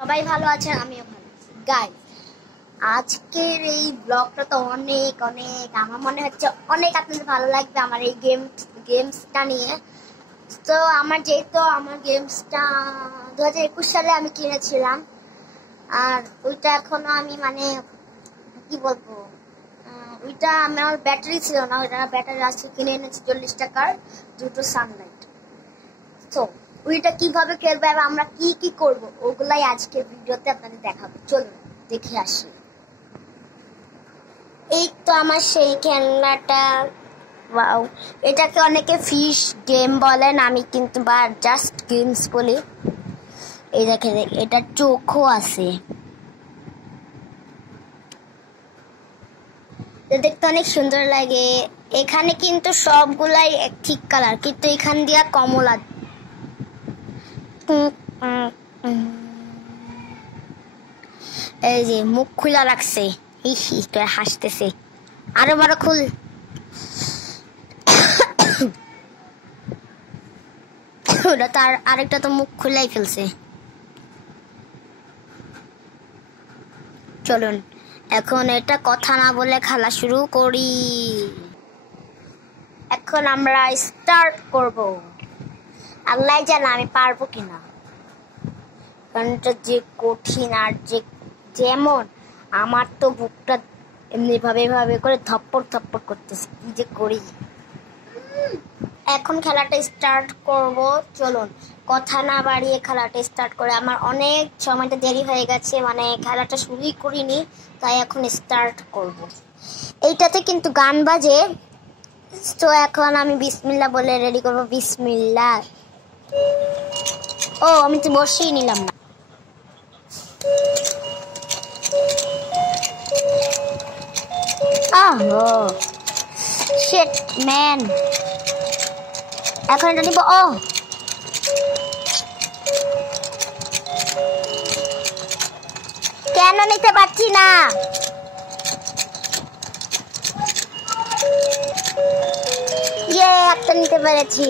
সবাই ভালো আছেন, আমিও ভালো আছি। গাইস, আজকের এই ব্লগটা তো অনেক আমার মনে হচ্ছে অনেক আপনাদের ভালো লাগবে আমার এই গেমসটা নিয়ে। তো আমার গেমসটা 2021 সালে আমি কিনেছিলাম, আর ওইটা এখনো আমি কি বলবো, ওইটা আমার ব্যাটারি ছিল না, ওইটা ব্যাটারি আজকে কিনে এনেছি 40 টাকার দুটো সানলাইট। তো ওইটা কিভাবে খেলবো এবং আমরা কি করব ওগুলাই আজকে ভিডিওতে আপনাদের দেখাবো। চলুন দেখে আসি। এই তো আমার সেই খেলনাটা, ওয়াও, এটাকে অনেকে ফিশ গেম বলেন, আমি কিন্তু জাস্ট গেমস বলি। এই দেখেন, এটা চোখও আছে, দেখতে অনেক সুন্দর লাগে। এখানে কিন্তু সবগুলাই ঠিক কালার, কিন্তু এখান দিয়া কমলা। এই যে মুখ খুলা রাখছে, হাসতেছে। আরো বড় খুল। ওটা তার আরেকটা তো মুখ খুলাই ফেলছে। চলুন এখন এটা কথা না বলে খেলা শুরু করি। এখন আমরা স্টার্ট করব। আল্লাহ জানে আমি পারবো কিনা, কারণ এটা যে কঠিন, আর যেমন আমার তো বুকটা এমনি ভাবে করে থপ্পড় করতেছে, কি যে করি। এখন খেলাটা স্টার্ট করব। চলুন কথা না বাড়িয়ে খেলাটা স্টার্ট করে, আমার অনেক সময়টা দেরি হয়ে গেছে, খেলাটা শুরুই করিনি, তাই এখন স্টার্ট করব। এইটাতে কিন্তু গান বাজে। তো এখন আমি বিসমিল্লাহ বলে রেডি করব। বিসমিল্লাহ। ও, আমি তো বসেই নিলাম না। শিট ম্যান, এখন এটা নিব। ও, কেন নিতে পারছি না? একটা নিতে পেরেছি।